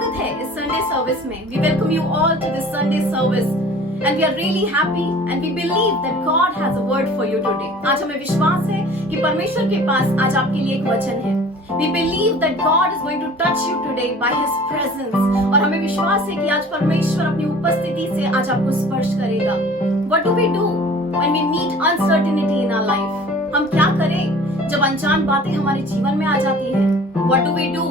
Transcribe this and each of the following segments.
स्वागत है इस संडे सर्विस में. We welcome you all to this Sunday service and we are really happy and we believe that God has a word for you today. आज हमें विश्वास है कि परमेश्वर के पास आज आपके लिए एक वचन है. We believe that God is going to touch you today by His presence. और हमें विश्वास है कि आज परमेश्वर अपनी उपस्थिति से आज आपको स्पर्श करेगा. What do we do when we meet uncertainty in our life? हम क्या करें जब अनजान बातें हमारे जीवन में आ जाती हैं? What do we do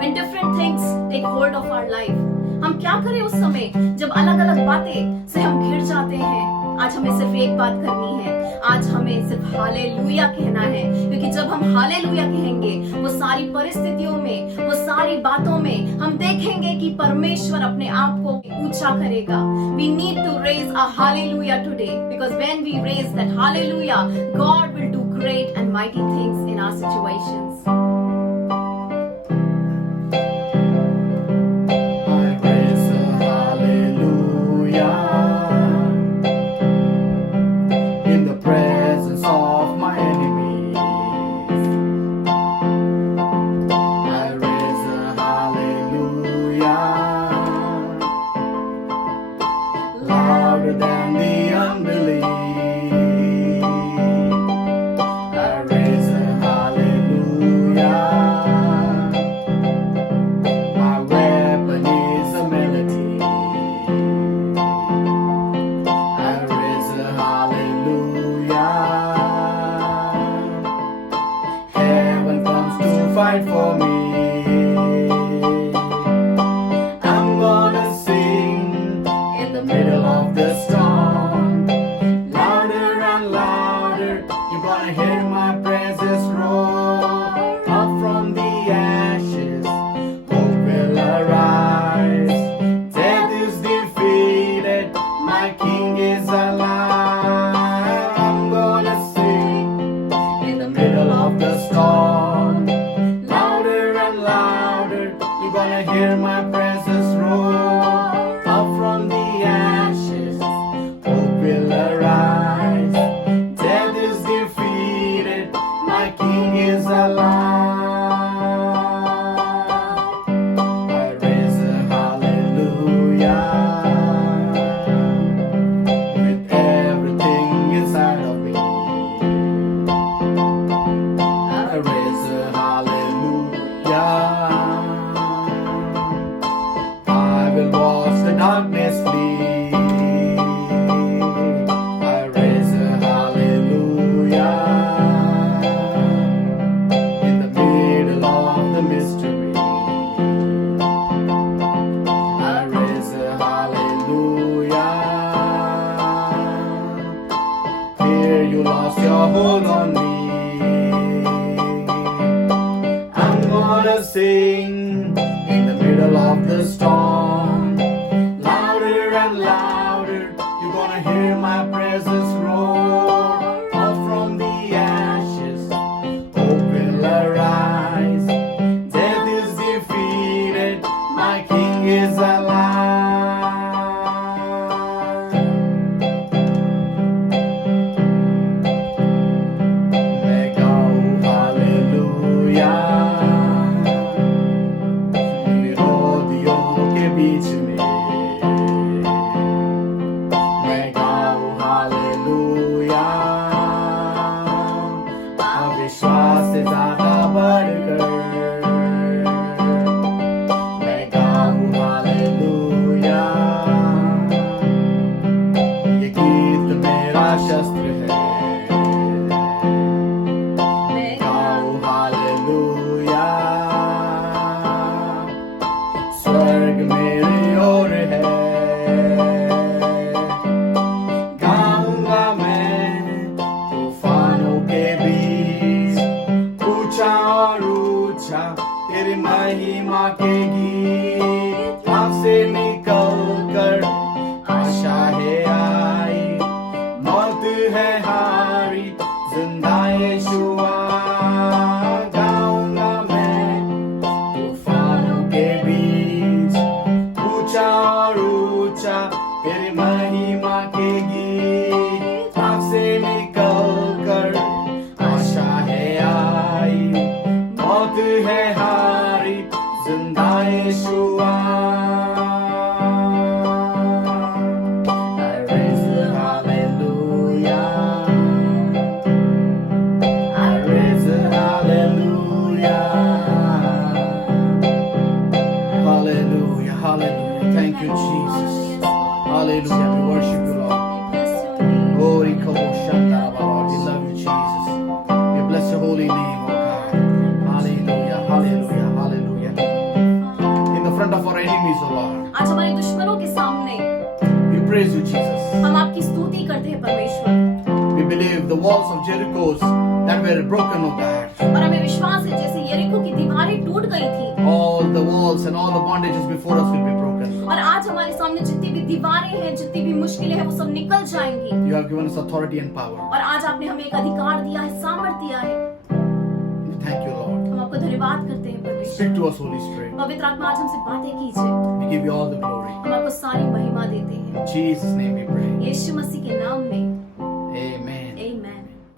when different things take hold of our life? हम क्या करें उस समय जब अलग अलग बातें से हम घिर जाते हैं? आज हमें सिर्फ एक बात करनी है. आज हमें सिर्फ हालेलुया कहना है, क्योंकि जब हम हालेलुया कहेंगे वो सारी परिस्थितियों में, वो सारी बातों में हम देखेंगे कि परमेश्वर अपने आप को ऊंचा करेगा. We need to raise a hallelujah today, because when we raise that hallelujah, God will do great and mighty things in our situations. Fight for me. I'm gonna sing in the middle of the storm. Louder and louder, you're gonna hear my praises roar. Up from the ashes, hope will arise. Death is defeated, my King is alive. I'm gonna sing in the middle of the storm. You're gonna hear my praises roar. Up from the ashes, hope will arise. Death is defeated, my King is alive. I raise a hallelujah with everything inside of me. I raise a hallelujah. Darkness flee. I raise a hallelujah in the middle of the mystery. I raise a hallelujah. Here you lost your hold on me. I'm gonna sing in the middle of the storm. Louder, you're gonna hear my praises roar. Up from the ashes, hope will arise. Death is defeated, my King is alive. मैं गाऊं hallelujah विरोधियों के बीच में. विश्वास से ज्यादा बढ़कर मैं गाऊं hallelujah. ये गीत मेरा शस्त्र है. मैं गाऊं हालेलुया. स्वर्ग मेरी ओर है. गाऊंगा मैं तूफानों के बीच. और ऊंचा तेरी महिमा के गीत. आँख से निकल कर आशा है आई. मौत है हारी, जिंदा यीशुआ. गाऊंगा मैं तूफानों के बीच. ऊंचा और ऊंचा तेरी महिमा के गीत. आँख से निकल कर आशा है आई. मौत है हारी, जिंदा यीशुआ. walls of Jerichos that were broken, oh God. और हमें विश्वास है जैसे यरीको की दीवारें टूट गई थी, All the walls and all the bondages before us will be broken. और आज हमारे सामने जितनी भी दीवारें हैं, जितनी भी मुश्किलें हैं, वो सब निकल जाएंगी। You have given us authority and power. और आज आपने हमें एक अधिकार दिया है, सामर्थ दिया है। Thank you, Lord. हम आपको धन्यवाद करते हैं परमेश्वर। Speak to us, Holy Spirit. पवित्र आत्मा आज हमसे बातें कीजिए, We give you all the glory. हम आपको सारी महिमा देते हैं। In Jesus' name we pray. यीशु मसीह के नाम में Amen. आमीन।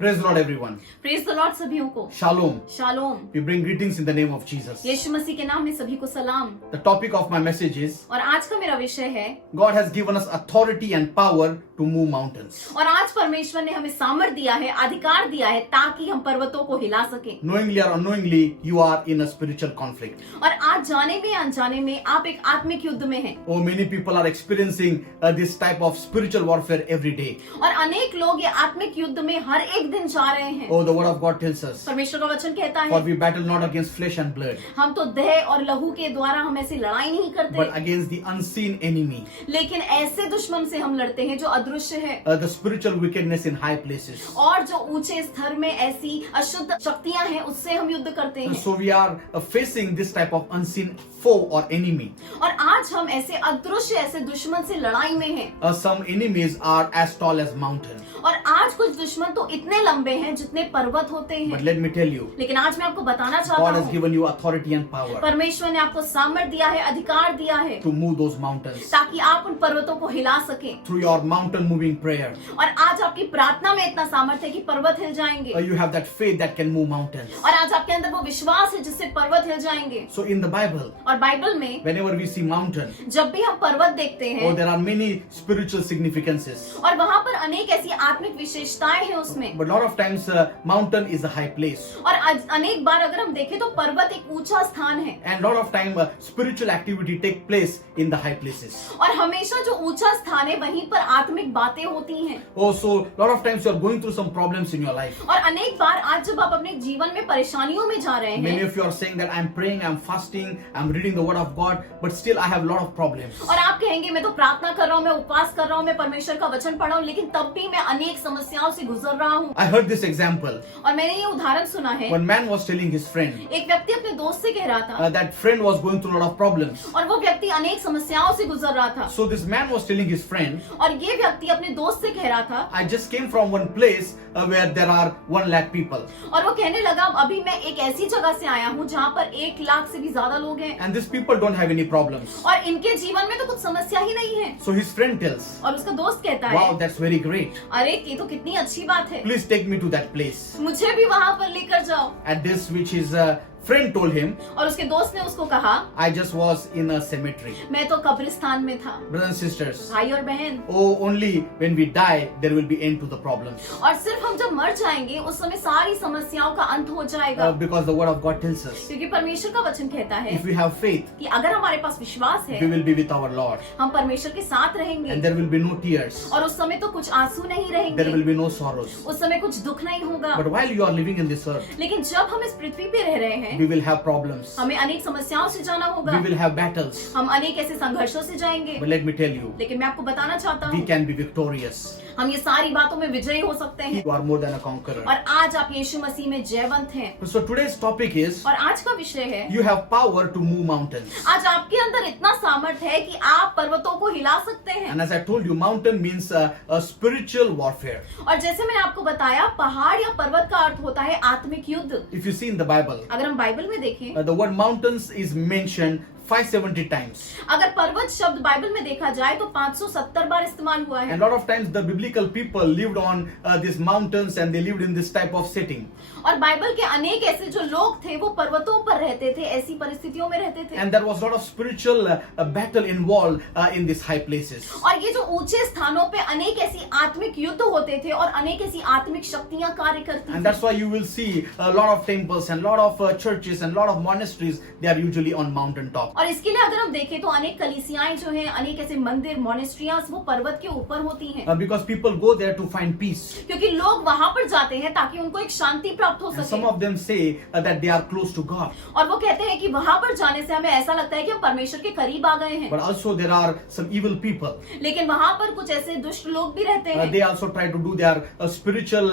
Praise the Lord, everyone. Praise the Lord सभियों को। Shalom. Shalom. We bring greetings in the name of Jesus. यीशु मसीह के नाम में सभी को सलाम। The topic of my message is और आज का मेरा विषय है, God has given us authority and power to move mountains. और आज परमेश्वर ने हमें सामर्थ दिया है, अधिकार दिया है, ताकि हम पर्वतों को हिला सकें। Knowingly or unknowingly, you are in a spiritual conflict. और आज जाने में अनजाने में आप एक आत्मिक युद्ध में हैं। Oh, many people are experiencing this type of spiritual warfare every day. और अनेक लोग ये आत्मिक युद्ध में हर एक दिन जा रहे हैं। Oh, the word of God tells us, परमेश्वर का वचन कहता for है, we battle not against flesh and blood, हम तो देह और लहू के द्वारा हम ऐसी लड़ाई नहीं but करते, against the unseen enemy, लेकिन ऐसे दुश्मन से हम लड़ते हैं जो अदृश्य है, the spiritual wickedness in high places. और जो ऊंचे स्तर में ऐसी अशुद्ध शक्तियां हैं, उससे हम युद्ध करते हैं। So we are facing this type of unseen foe or enemy. और आज हम ऐसे अदृश्य ऐसे दुश्मन से लड़ाई में हैं। Some enemies are as tall as mountain. और आज कुछ दुश्मन तो इतने लंबे हैं जितने पर्वत होते But हैं। let me tell you, लेकिन आज मैं आपको बताना चाहता God has हूँ, given you authority and power परमेश्वर ने आपको सामर्थ दिया है, अधिकार दिया है, to move those mountains ताकि आप उन पर्वतों को हिला सकें। through your mountain moving prayer. और आज आपकी प्रार्थना में इतना सामर्थ्य है कि पर्वत हिल जाएंगे, You have that faith that can move mountains. और आज आपके अंदर वो विश्वास है जिससे पर्वत हिल जाएंगे। So in the Bible, और बाइबल में whenever we see mountain, जब भी हम पर्वत देखते हैं, there are many spiritual significances. और वहाँ पर अनेक ऐसी आत्मिक विशेषताएं हैं उसमें, But a lot of times, mountain is a high place. और अनेक बार अगर हम देखें तो पर्वत एक ऊंचा स्थान है, And a lot of time, spiritual activity take place in the high places. और हमेशा जो ऊंचा स्थान है वहीं पर आत्मिक बातें होती हैं। Oh, so a lot of times you are going through some problems in your life. और अनेक बार आज जब आप अपने जीवन में परेशानियों में जा रहे Many हैं, of you are saying that I'm praying, I'm fasting, I'm reading the word of God, but still I have a lot of problems. और आप कहेंगे मैं तो प्रार्थना कर रहा हूँ, मैं उपवास कर रहा हूँ, मैं परमेश्वर का वचन पढ़ रहा हूँ, लेकिन तब भी मैं अनेक समस्याओं से गुजर रहा हूँ। I heard this example. और मैंने ये उदाहरण सुना है, One man was telling his friend एक व्यक्ति अपने दोस्त से कह रहा था, that friend was going through a lot of problems. और वो व्यक्ति अनेक समस्याओं से गुजर रहा था, So this man was telling his friend, और ये व्यक्ति अपने दोस्त से कह रहा था, I just came from one place where there are 1 lakh people. और वो कहने लगा अभी मैं एक ऐसी जगह से आया हूँ जहाँ पर 1 लाख से भी ज्यादा लोग हैं, And these people don't have any problems. और इनके जीवन में तो कुछ समस्या ही नहीं है। So his friend tells, और उसका दोस्त कहता wow, है, that's very great. अरे ये तो कितनी अच्छी बात है, Please take me to that place. मुझे भी वहां पर लेकर जाओ। At this, which his friend told him, और उसके दोस्त ने उसको कहा, I just was in a cemetery. मैं तो कब्रिस्तान में था। Brothers and sisters, भाई और बहन, oh, only when we die, there will be end to the problems. और सिर्फ हम जब मर जाएंगे उस समय सारी समस्याओं का अंत हो जाएगा, Because the word of God tells us, क्योंकि परमेश्वर का वचन कहता है if we have faith, कि अगर हमारे पास विश्वास we है, will be with our Lord. हम परमेश्वर के साथ And रहेंगे, there will be no tears. और उस समय तो कुछ आंसू नहीं There will रहेंगे, be no sorrows. उस समय कुछ दुख नहीं होगा। But while you are living in this earth, लेकिन जब हम इस पृथ्वी पे रह रहे हैं, we will have problems. हमें अनेक समस्याओं से जाना होगा, We will have battles. हम अनेक ऐसे संघर्षों से जाएंगे। But let me tell you, लेकिन मैं आपको बताना चाहता we हूँ, can be victorious. हम ये सारी बातों में विजयी हो सकते हैं, You are more than a conqueror. और आज आप यीशु मसीह में जयवंत हैं। So today's topic is, और आज का विषय है, you have power to move mountains. आज आपके अंदर इतना सामर्थ है कि आप पर्वतों को हिला सकते हैं। And as I told you, mountain means a spiritual warfare. और जैसे मैंने आपको बताया, पहाड़ या पर्वत का अर्थ होता है आत्मिक युद्ध। If you see in the Bible, अगर हम बाइबल में देखें, the word mountains is mentioned 570 times. अगर पर्वत शब्द बाइबल में देखा जाए तो 570 बार इस्तेमाल हुआ And है। a lot of times the biblical people lived on these mountains and they lived in this type of setting. और बाइबल के अनेक ऐसे जो लोग थे वो पर्वतों पर रहते थे, ऐसी परिस्थितियों में रहते थे। And there was a lot of spiritual battle involved in these high places. और ये जो ऊंचे स्थानों पे अनेक ऐसी आत्मिक युद्ध होते थे और अनेक ऐसी आत्मिक शक्तियां कार्य करती And थी। that's why you will see a lot of temples and a lot of churches and a lot of monasteries, they are usually on mountain top. और इसके लिए अगर हम देखें तो अनेक कलीसियाएं जो हैं, अनेक ऐसे मंदिर, मोनेस्ट्रियास वो पर्वत के ऊपर होती हैं, because people go there to find peace. क्योंकि लोग वहां पर जाते हैं ताकि उनको एक शांति प्राप्त हो And some सके। of them say that they are close to God. और वो कहते हैं कि वहां पर जाने से हमें ऐसा लगता है कि हम परमेश्वर के करीब आ गए हैं। But also there are some evil people. लेकिन वहां पर कुछ ऐसे दुष्ट लोग भी रहते हैं, They also try to do their spiritual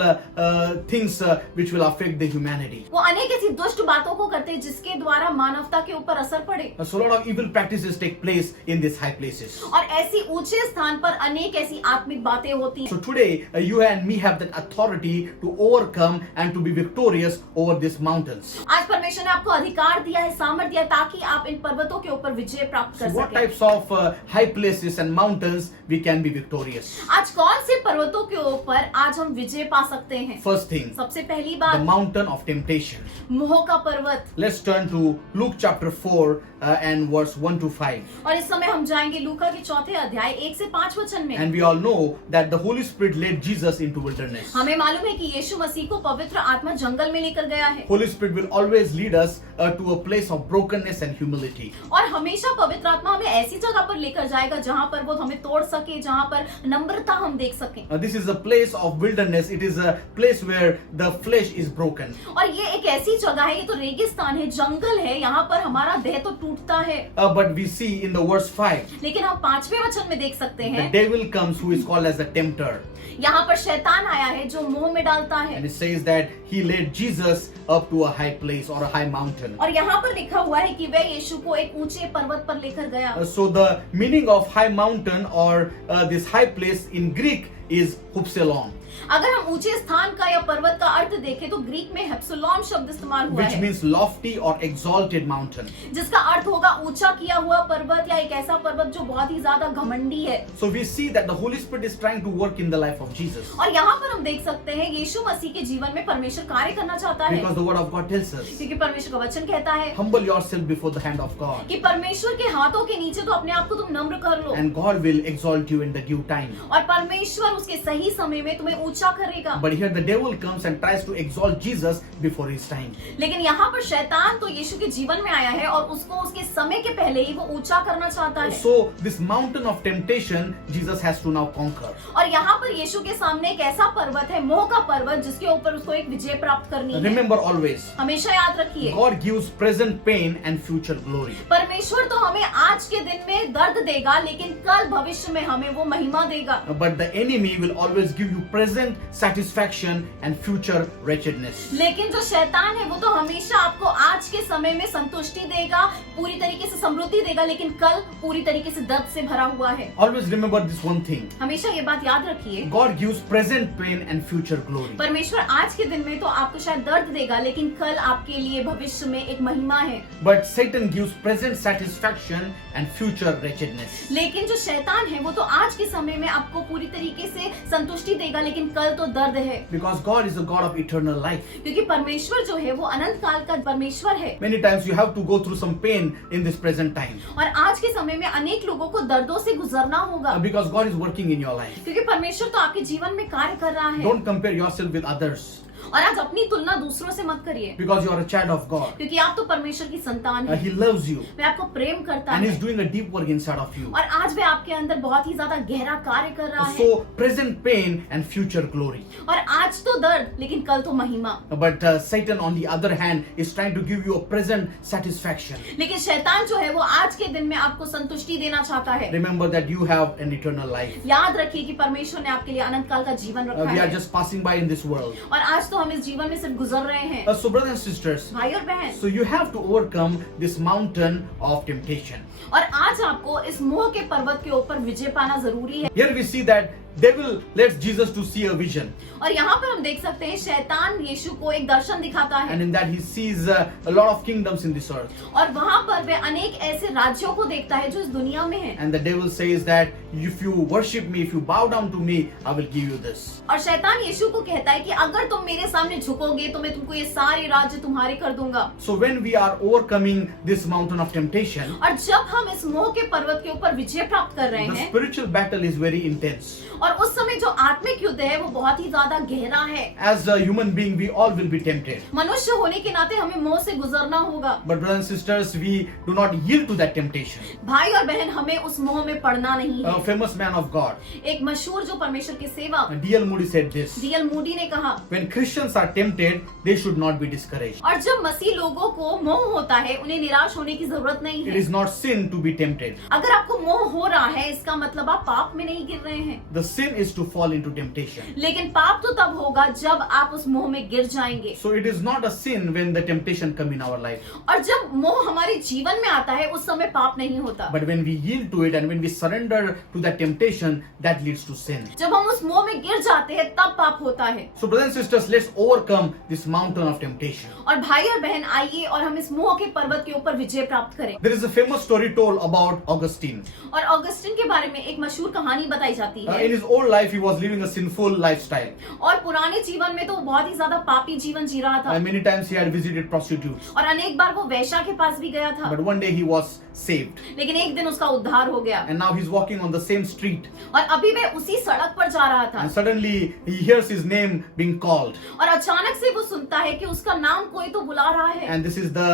things which will affect the humanity. वो अनेक ऐसी दुष्ट बातों को करते हैं जिसके द्वारा मानवता के ऊपर असर पड़े। So a lot of evil practices take place in these high places. और ऐसी ऊंचे स्थान पर अनेक ऐसी आत्मिक बातें होती हैं। So today you and me have that authority to overcome and to be victorious over these mountains. आज परमेश्वर ने आपको अधिकार दिया है, सामर्थ्य दिया है, ताकि आप इन पर्वतों के ऊपर विजय प्राप्त So कर what सकें। types of high places and mountains we can be victorious? आज कौन से पर्वतों के ऊपर आज हम विजय पा सकते हैं? First thing, सबसे पहली the बात, mountain of temptation. मोह का पर्वत। Let's turn to Luke chapter 4 and verse 1 to 5. और इस समय हम जाएंगे लूका के 4 अध्याय 1 से 5 वचन में। And we all know that the Holy Spirit led Jesus into wilderness. हमें मालूम है कि यीशु मसीह को पवित्र आत्मा जंगल में लेकर गया है, Holy Spirit will always lead us to a place of brokenness and humility. और हमेशा पवित्र आत्मा हमें ऐसी जगह पर लेकर जाएगा जहाँ पर वो हमें तोड़ सके, जहाँ पर नम्रता हम देख सकें। This is a place of wilderness. It is a place where the flesh is broken. और ये एक ऐसी जगह है, ये तो रेगिस्तान है, जंगल है, यहाँ पर हमारा देह तो टूटता है। But we see in the verse 5, लेकिन हम 5वें वचन में देख सकते the हैं, devil comes who is called as a tempter. यहाँ पर शैतान आया है जो मोह में डालता है। And it says that he led Jesus up to a high place or a high mountain. और यहाँ पर लिखा हुआ है कि वह यीशु को एक ऊंचे पर्वत पर लेकर गया। So the meaning of high mountain or this high place in Greek is Hupsilon, अगर हम ऊंचे स्थान का या पर्वत का अर्थ देखें तो ग्रीक में हेप्सुलॉन शब्द इस्तेमाल हुआ which है, means lofty or exalted mountain. जिसका अर्थ होगा ऊंचा किया हुआ पर्वत या एक ऐसा पर्वत जो बहुत ही ज्यादा घमंडी है। So we see that the Holy Spirit is trying to work in the life of Jesus. और यहाँ पर हम देख सकते हैं यीशु मसीह के जीवन में परमेश्वर कार्य करना चाहता है, Because the word of God tells us, क्योंकि परमेश्वर का वचन कहता है humble yourself before the hand of God, कि परमेश्वर के हाथों के नीचे तो अपने आप को तुम नम्र कर लो, and God will exalt you in the due time. और परमेश्वर उसके सही समय में तुम्हें ऊंचा करेगा। But here the devil comes and tries to exalt Jesus before his time. लेकिन यहाँ पर शैतान तो यीशु के जीवन में आया है और उसको उसके समय के पहले ही वो ऊंचा करना चाहता है। So this mountain of temptation Jesus has to now conquer. और यहाँ पर यीशु के सामने एक ऐसा पर्वत है, मोह का पर्वत, जिसके ऊपर उसको एक विजय प्राप्त करनी है। Remember always, हमेशा याद रखिए, God gives present pain and future glory. परमेश्वर तो हमें आज के दिन में दर्द देगा, लेकिन कल भविष्य में हमें वो महिमा देगा। But the enemy will always give you present satisfaction and future wretchedness. लेकिन जो शैतान है वो तो हमेशा आपको आज के समय में संतुष्टि देगा, पूरी तरीके से समृद्धि देगा, लेकिन कल पूरी तरीके से दर्द से भरा हुआ है। Always remember this one thing. हमेशा ये बात याद रखिए, God gives present pain and future glory. परमेश्वर आज के दिन में तो आपको शायद दर्द देगा, लेकिन कल आपके लिए भविष्य में एक महिमा है। But Satan gives present satisfaction and future wretchedness. लेकिन जो शैतान है वो तो आज के समय में आपको पूरी तरीके से संतुष्टि देगा, लेकिन कल तो दर्द है, Because God is a God of eternal life. क्योंकि परमेश्वर जो है वो अनंत काल का परमेश्वर है। Many times you have to go through some pain in this present time. और आज के समय में अनेक लोगों को दर्दों से गुजरना होगा, Because God is working in your life. क्योंकि परमेश्वर तो आपके जीवन में कार्य कर रहा है। Don't compare yourself with others. और आज अपनी तुलना दूसरों से मत करिए, Because you are a child of God. क्योंकि आप तो परमेश्वर की संतान हैं। He loves you. वह आपको प्रेम करता And है He's doing a deep work inside of you. और आज वह आपके अंदर बहुत ही ज्यादा गहरा कार्य कर रहा है। So present pain and future glory. और आज तो दर्द, लेकिन कल तो महिमा। But Satan on the other hand is trying to give you a present satisfaction. लेकिन शैतान जो है वो आज के दिन में आपको संतुष्टि देना चाहता है। Remember that you have an eternal life. याद रखिए कि परमेश्वर ने आपके लिए अनंत काल का जीवन रखा We are है, just passing by in this world. और आज तो हम इस जीवन में सिर्फ गुजर रहे हैं। So brothers and sisters, भाई और बहन, so you have to overcome this mountain of temptation. और आज आपको इस मोह के पर्वत के ऊपर विजय पाना जरूरी है। Here we see that devil lets Jesus to see a vision, और यहाँ पर हम देख सकते हैं शैतान यीशु को एक दर्शन दिखाता है, and in that he sees a lot of kingdoms in this earth. और वहाँ पर वह अनेक ऐसे राज्यों को देखता है जो इस दुनिया में है। And the devil says that if you worship me, if you bow down to me, I will give you this. और शैतान यीशु को कहता है कि अगर तुम मेरे सामने झुकोगे तो मैं तुमको ये सारे राज्य तुम्हारे कर दूंगा। So when we are overcoming this mountain of temptation, और जब हम इस मोह के पर्वत के ऊपर विजय प्राप्त कर रहे the हैं, spiritual battle is very intense. और उस समय जो आत्मिक युद्ध है वो बहुत ही ज्यादा गहरा है। As a human being, we all will be tempted. मनुष्य होने के नाते हमें मोह से गुजरना होगा। But brothers and sisters, we do not yield to that temptation. भाई और बहन, हमें उस मोह में पड़ना नहीं A है। famous man of God, एक मशहूर जो परमेश्वर के सेवक D.L. Moody said this: DL Moody ने कहा, when Christians are tempted, they should not be discouraged. और जब मसीह लोगों को मोह होता है उन्हें निराश होने की जरूरत नहीं It है। is not sin to be tempted. अगर आपको मोह हो रहा है इसका मतलब आप पाप में नहीं गिर रहे हैं। The sin is to fall into temptation. लेकिन पाप तो तब होगा जब आप उस मोह में गिर जाएंगे। So it is not a sin when the temptation come in our life. और जब मोह हमारे जीवन में आता है उस समय पाप नहीं होता। But when we yield to it and when we surrender to that temptation, that leads to sin. जब हम उस मोह में गिर जाते हैं तब पाप होता है। So brothers and sisters, let's overcome this mountain of temptation. और भाई और बहन, आइए और हम इस मोह के पर्वत के ऊपर विजय प्राप्त करें। There is a famous story told about Augustine. और ऑगस्टिन के बारे में एक मशहूर कहानी बताई जाती है। In his old life, he was living a sinful lifestyle. और पुराने जीवन में तो वो बहुत ही ज्यादा पापी जीवन जी रहा था। Many times he had visited prostitutes. और अनेक बार वो वैश्या के पास भी गया था। But one day he was saved. लेकिन एक दिन उसका उद्धार हो गया। And now he's walking on the same street. और अभी वह उसी सड़क पर जा रहा था। And suddenly he hears his name being called. और अचानक से वो सुनता है कि उसका नाम कोई तो बुला रहा है। And this is the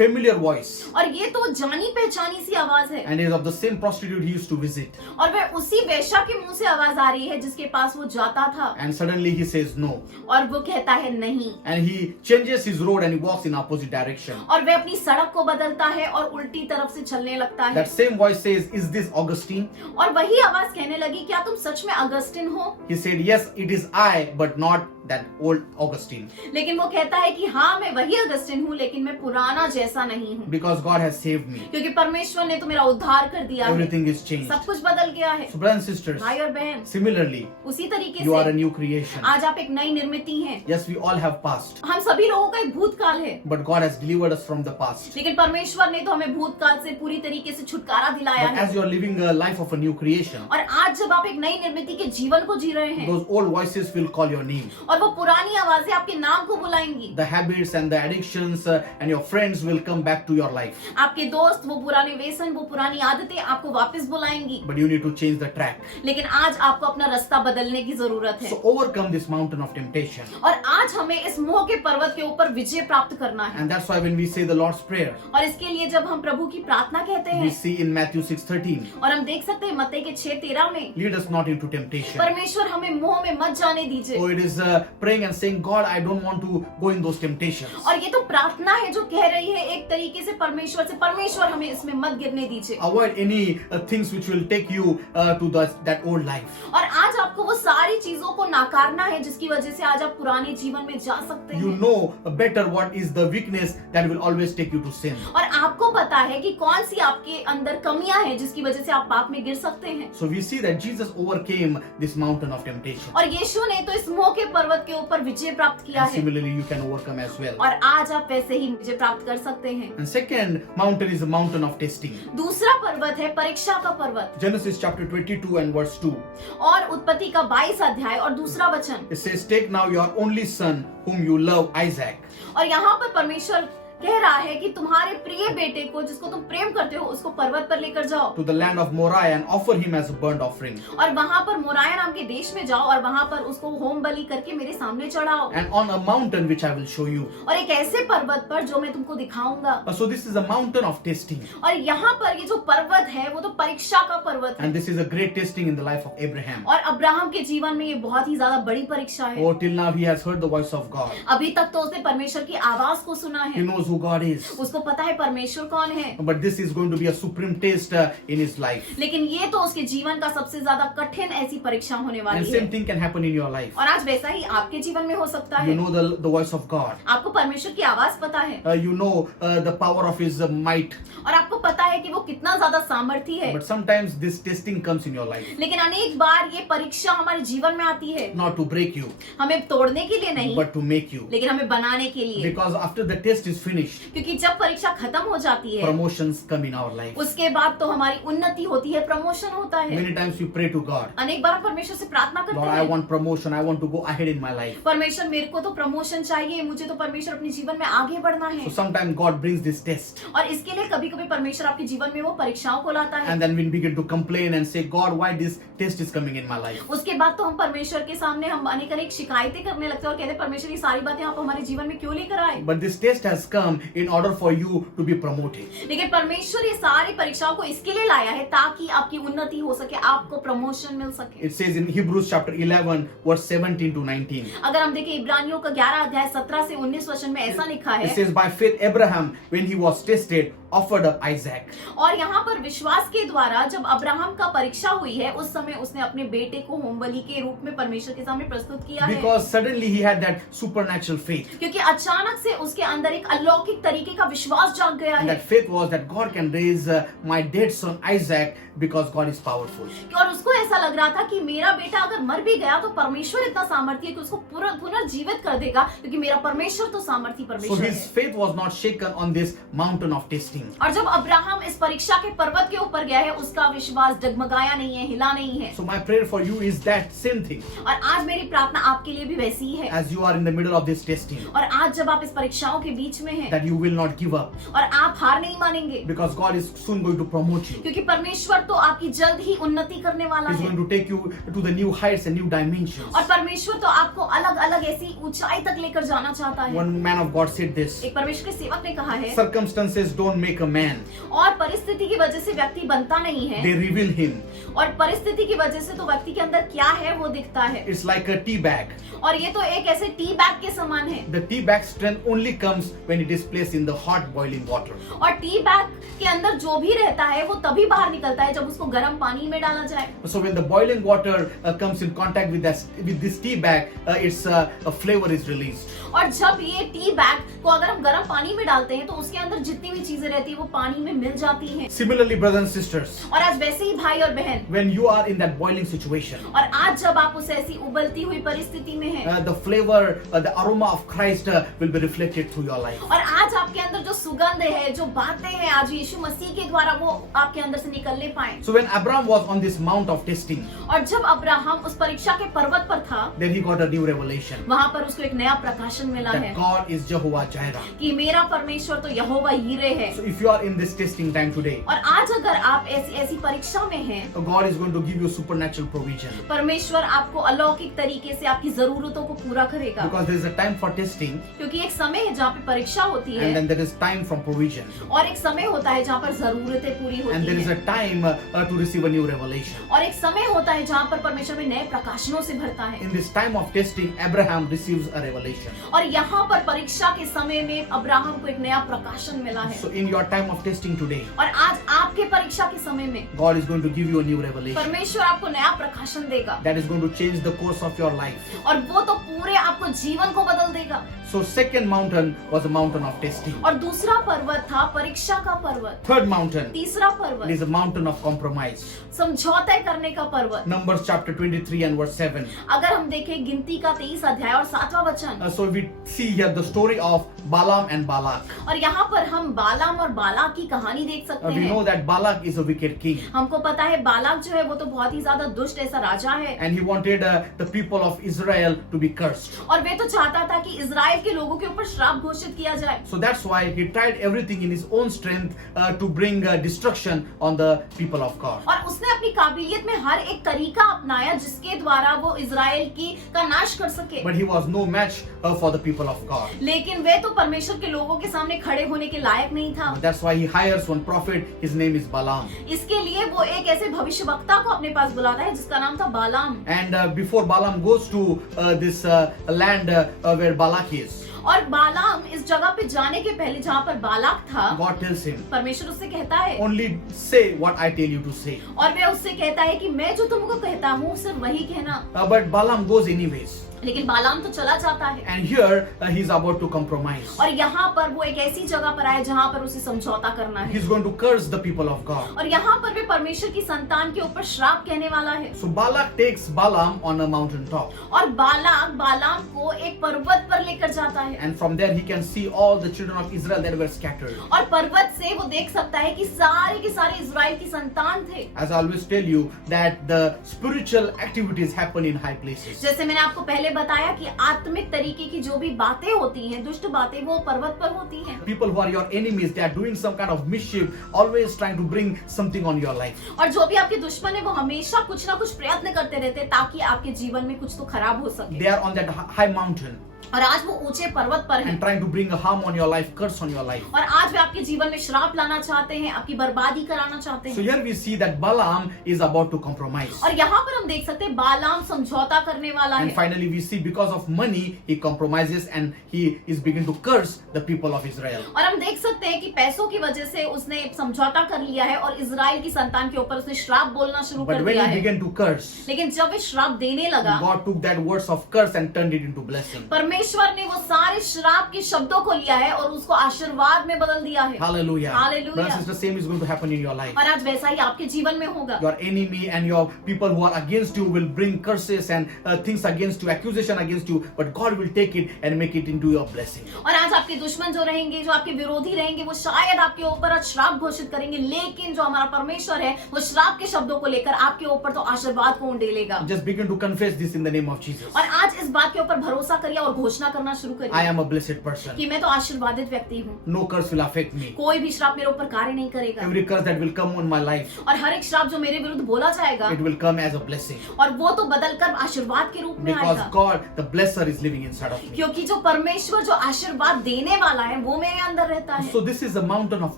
familiar voice. और ये तो जानी पहचानी सी आवाज है। And it is of the same prostitute he used to visit. और वह उसी वैश्या के मुंह से आवाज आ रही है जिसके पास वो जाता था। And suddenly he says no. और वो कहता है नहीं। And he changes his road and he walks in opposite direction. और वह अपनी सड़क को बदलता है और उल्टी तरफ से चलने लगता है। That same voice says, "Is this Augustine?" और वही आवाज कहने लगी, क्या तुम सच में अगस्टिन हो? He said, "Yes, it is I, but not that old Augustine." लेकिन वो कहता है कि हाँ, मैं वही अगस्टिन हूँ लेकिन मैं पुराना जैसा नहीं हूँ। Because God has saved me. क्योंकि परमेश्वर ने तो मेरा उद्धार कर दिया है। Everything is changed. सब कुछ बदल गया है। So brothers and sisters, भाई और बहन, similarly, उसी तरीके you are a से new creation. आज आप एक नई निर्मिति हैं। Yes, we all have past, हम सभी लोगों का एक भूतकाल है, but God has delivered us from the past. लेकिन परमेश्वर ने तो हमें भूतकाल से पूरी तरीके से छुटकारा दिलाया But है। as you are living a life of a new creation, और आज जब आप एक नई निर्मिति के जीवन को जी रहे हैं those old voices will call your name. और वो पुरानी आवाजें आपके नाम को बुलाएंगी। The habits and the addictions and your friends will come back to your life. आपके दोस्त, वो पुराने व्यसन, वो पुरानी आदतें आपको वापस बुलाएंगी। But you need to change the track. लेकिन आज आपको अपना रास्ता बदलने की जरूरत है। So overcome this mountain of temptation. और आज हमें इस मोह के पर्वत के ऊपर विजय प्राप्त करना है। And that's why when we say the Lord's Prayer, और इसके लिए जब हम प्रभु की प्रार्थना कहते we हैं see in Matthew 6:13, और हम देख सकते हैं मत्ती के 6:13 में, lead us not into temptation. परमेश्वर हमें मोह में मत जाने दीजिए। Oh, it is praying and saying, God, I don't want to go in those temptations. और ये तो प्रार्थना है जो कह रही है एक तरीके से परमेश्वर से, परमेश्वर हमें इसमें मत गिरने दीजिए। Avoid any things which will take you to that old life. और आज आपको वो सारी चीजों को नाकारना है जिसकी वजह से आज आप पुराने जीवन में जा सकते You हैं। know better what is the weakness that will always take you to sin. और आपको पता है कि कौन सी आपके अंदर कमियां हैं जिसकी वजह से आप पाप में गिर सकते हैं। So we see that Jesus overcame this mountain of temptation. और यीशु ने तो इस मोह के पर्वत के ऊपर विजय प्राप्त किया And है similarly, you can overcome as well. और आज आप वैसे ही विजय प्राप्त कर सकते हैं। And second mountain is the mountain of testing. दूसरा पर्वत है परीक्षा का पर्वत। Genesis chapter 22 and verse 2. और उत्पत्ति का 22 अध्याय और दूसरा वचन, It says, "Take now your only son, whom you love, Isaac, और यहाँ पर परमेश्वर कह रहा है कि तुम्हारे प्रिय बेटे को जिसको तुम प्रेम करते हो उसको पर्वत पर लेकर जाओ to the land of Moriah and offer him as a burnt offering. और वहाँ पर मोराया नाम के देश में जाओ और वहाँ पर उसको होम बलि करके मेरे सामने चढ़ाओ, And on a mountain which I will show you." और एक ऐसे पर्वत पर जो मैं तुमको दिखाऊंगा। So this is a mountain of testing. और यहाँ पर ये जो पर्वत है वो तो परीक्षा का पर्वत है। And this is a great testing in the life of Abraham. और अब्राहम के जीवन में ये बहुत ही ज्यादा बड़ी परीक्षा है। Oh, till now he has heard the voice of God. अभी तक तो उसने परमेश्वर की आवाज को सुना He है, knows who God is. उसको पता है परमेश्वर कौन है, But this is going to be a supreme test in his life. लेकिन ये तो उसके जीवन का सबसे ज्यादा कठिन ऐसी परीक्षा होने And वाली same है। thing can happen in your life. और आज वैसा ही आपके जीवन में हो सकता You है। know the voice of God. आपको परमेश्वर की आवाज पता है You know the power of his might. और आपको पता है कि वो कितना ज्यादा सामर्थी है, But sometimes this testing comes in your life. लेकिन अनेक बार ये परीक्षा हमारे जीवन में आती है, Not to break you, हमें तोड़ने के लिए नहीं, but to make you. लेकिन हमें बनाने के लिए। Because after the test is finished, finished, क्योंकि जब परीक्षा खत्म हो जाती है promotions come in our life. उसके बाद तो हमारी उन्नति होती है, प्रमोशन होता है। Many times we pray to God, अनेक बार हम परमेश्वर से प्रार्थना करते Lord, I हैं, want promotion. I want to go ahead in my life. परमेश्वर मेरे को तो प्रमोशन चाहिए, मुझे तो परमेश्वर अपने जीवन में आगे बढ़ना है। So sometimes God brings this test, और इसके लिए कभी कभी परमेश्वर आपके जीवन में वो परीक्षाओं को लाता है। and then we begin to complain and say, God, why this test is coming in my life? उसके बाद तो हम परमेश्वर के सामने हम अनेक अनेक शिकायतें करने लगते हैं और कहते हैं परमेश्वर ये सारी बातें आप हमारे जीवन में क्यों लेकर आए। But this test has come in order for you to be promoted. लेकिन परमेश्वर ये सारी परीक्षाओं को इसके लिए लाया है ताकि आपकी उन्नति हो सके, आपको प्रमोशन मिल सके। It says in Hebrews chapter 11, verse 17 to 19. अगर हम देखें इब्रानियों का 11 अध्याय 17 से 19 वचन में ऐसा लिखा It है, says, by faith Abraham, when he was tested, offered up Isaac. और यहाँ पर विश्वास के द्वारा जब अब्राहम का परीक्षा हुई है उस समय उसने अपने बेटे को होमबलि के रूप में परमेश्वर के सामने प्रस्तुत किया है। Because suddenly he had that supernatural faith. क्योंकि अचानक से उसके अंदर एक अलौकिक तरीके का विश्वास जाग गया And है that faith was that God can raise my dead son Isaac because God is powerful. और उसको ऐसा लग रहा था कि मेरा बेटा अगर मर भी गया तो परमेश्वर इतना सामर्थ्य है कि उसको पुनर्जीवित कर देगा, क्योंकि मेरा परमेश्वर तो सामर्थ्य So परमेश्वर his है। faith was not shaken on this mountain of testing. और जब अब्राहम इस परीक्षा के पर्वत के ऊपर गया है उसका विश्वास डगमगाया नहीं है, हिला नहीं है। So my prayer for you is that same thing. और आज मेरी प्रार्थना आपके लिए भी वैसी ही है। As you are in the middle of this testing, और आज जब आप इस परीक्षाओं के बीच में हैं that you will not give up और आप हार नहीं मानेंगे, because God is soon going to promote you. क्योंकि परमेश्वर तो आपकी जल्द ही उन्नति करने वाला He's है। going to take you to the new heights and new dimensions. और परमेश्वर तो आपको अलग अलग ऐसी ऊंचाई तक लेकर जाना चाहता है। One man of God said this, एक परमेश्वर के सेवक ने कहा है, circumstances don't make a man, और परिस्थिति की वजह से व्यक्ति बनता नहीं है, they reveal him. और परिस्थिति की वजह से तो व्यक्ति के अंदर क्या है वो दिखता है। It's like a tea bag. और ये तो एक ऐसे टी बैग के समान है। The tea bag strength only comes when it is placed in the hot boiling water. और टी बैग के अंदर जो भी रहता है वो तभी बाहर निकलता है जब उसको गर्म पानी में डाला जाए। So when the boiling water comes in contact with this tea bag, its a flavor is released. और जब ये टी बैग को अगर हम गर्म पानी में डालते हैं तो उसके अंदर जितनी भी चीजें रहती है वो पानी में मिल जाती हैं। Similarly, brothers and sisters, और आज वैसे ही भाई और बहन, when you are in that boiling situation, और आज जब आप उस ऐसी उबलती हुई परिस्थिति में हैं, the flavor, the aroma of Christ will be reflected through your life. और आज आपके अंदर जो सुगंध है, जो बातें हैं आज यीशु मसीह के द्वारा वो आपके अंदर से निकलने पाए। So when Abraham was on this mount of testing, और जब अब्राहम उस परीक्षा के पर्वत पर था, then he got a new revelation वहाँ पर उसको एक नया प्रकाशन मिला है that God is Jehovah Jireh. कि मेरा परमेश्वर तो यहोवा यीरे है। So if you are in this testing time today, और आज अगर आप ऐसी ऐसी परीक्षा में हैं, God is going to give you supernatural provision. परमेश्वर आपको अलौकिक तरीके से आपकी जरूरतों को पूरा करेगा, Because there is a time for testing क्योंकि एक समय है जहाँ पे परीक्षा होती and है then there is time from provision. और एक समय होता है जहाँ पर जरूरतें पूरी And there होती is a है time to receive a new revelation. और एक समय होता है जहाँ पर परमेश्वर में नए प्रकाशनों से भरता है। In this time of testing, Abraham receives a revelation. और यहाँ पर परीक्षा के समय में अब्राहम को एक नया प्रकाशन मिला है। So in your time of testing today, और आज आपके परीक्षा के समय में God is going to give you a new revelation परमेश्वर आपको नया प्रकाशन देगा that is going to change the course of your life. और वो तो पूरे आपको जीवन को बदल देगा। So second mountain was a mountain of testing. और दूसरा पर्वत था परीक्षा का पर्वत। Third mountain तीसरा is पर्वत a mountain of compromise. समझौते करने का पर्वत। Numbers chapter 23 and verse 7. अगर हम देखें गिनती का 23 अध्याय और 7वां वचन, So we see here the story of Balaam and Balak. और यहाँ पर हम बालाम और बालाक की कहानी देख सकते We know हैं। that Balak is a wicked king हमको पता है बालाक जो है वो तो बहुत ही ज्यादा दुष्ट ऐसा राजा है and he wanted the people of Israel to be cursed. और वे तो चाहता था कि इजराइल के लोगों के ऊपर श्राप घोषित किया जाए। So that's why he tried everything in his own strength to bring destruction on the people of God. और उसने अपनी काबिलियत में हर एक तरीका अपनाया जिसके द्वारा वो इजराइल का नाश कर सके। But he was no match for the people of God. लेकिन वे तो परमेश्वर के लोगों के सामने खड़े होने के लायक नहीं था। That's why he hires one prophet. His name is Balaam. इसके लिए वो एक ऐसे भविष्यवक्ता को अपने पास बुलाता है जिसका नाम था बालाम। And before Balaam goes to this land where Balak is, और बालाम इस जगह पे जाने के पहले जहाँ पर बालाक था, God tells him, परमेश्वर उससे कहता है, only say what I tell you to say. और वे उससे कहता है कि मैं जो तुमको कहता हूँ सिर्फ वही कहना। But Balaam goes anyways. लेकिन बालाम तो चला जाता है And here he's about to compromise. और यहाँ पर वो एक ऐसी जगह पर आए जहाँ पर उसे समझौता करना है He's going to curse the people of God. और यहाँ पर वे परमेश्वर की संतान के ऊपर श्राप कहने वाला है। So Balak takes Balaam on a mountain top. और बालाक बालाम को एक पर्वत पर लेकर जाता है And from there he can see all the children of Israel that were scattered. और पर्वत से वो देख सकता है कि सारे के सारे इजराइल की संतान थे। As I always tell you that the spiritual activities happen in high places. जैसे मैंने आपको पहले बताया कि आत्मिक तरीके की जो भी बातें होती हैं, दुष्ट बातें, वो पर्वत पर होती हैं। People who are your enemies, they are doing some kind of mischief, always trying to bring something on your life. और जो भी आपके दुश्मन है वो हमेशा कुछ ना कुछ प्रयत्न करते रहते हैं ताकि आपके जीवन में कुछ तो खराब हो सके। They are on that high mountain और आज वो ऊंचे पर्वत पर हैं and trying to bring a harm on your life, curse on your life. और आज वे आपके जीवन में श्राप लाना चाहते हैं, आपकी बर्बादी कराना चाहते So हैं। here we see that Balaam is about to compromise. और यहाँ पर हम देख सकते हैं बालाम समझौता करने वाला And है finally we see because of money he compromises and he is begin to curse the people of Israel. और हम देख सकते हैं कि पैसों की वजह से उसने समझौता कर लिया है और इजराइल की संतान के ऊपर उसने श्राप बोलना शुरू But कर when दिया he है। began to curse, लेकिन जब वे श्राप देने लगा, God took that words of curse and turned it into blessing. परमेश्वर ने वो सारे श्राप के शब्दों को लिया है और उसको आशीर्वाद में बदल दिया है। Hallelujah. Hallelujah. Brothers and sisters, same is going to happen in your life. और आज वैसा ही आपके जीवन में होगा। Your enemy and your people who are against you will bring curses and things against you, accusation against you, but God will take it and make it into your blessing. और आज आपके दुश्मन जो रहेंगे, जो आपके विरोधी रहेंगे, वो शायद आपके ऊपर आज श्राप घोषित करेंगे, लेकिन जो हमारा परमेश्वर है वो श्राप के शब्दों को लेकर आपके ऊपर तो आशीर्वाद को उंडेलेगा। Just begin to confess this in the name of Jesus. और आज इस बात के ऊपर भरोसा करिए और घोषणा करना शुरू I करिए am a blessed person. कि मैं तो आशीर्वादित व्यक्ति हूँ, No curse will affect me. कोई भी श्राप मेरे ऊपर कार्य नहीं करेगा Every curse that will come on my life, और हर एक श्राप जो मेरे विरुद्ध बोला जाएगा it will come as a blessing. और वो तो बदलकर आशीर्वाद के रूप में Because आएगा, God, the blesser, is living inside of me. क्योंकि जो परमेश्वर जो आशीर्वाद देने वाला है वो मेरे अंदर रहता है। So this is a mountain of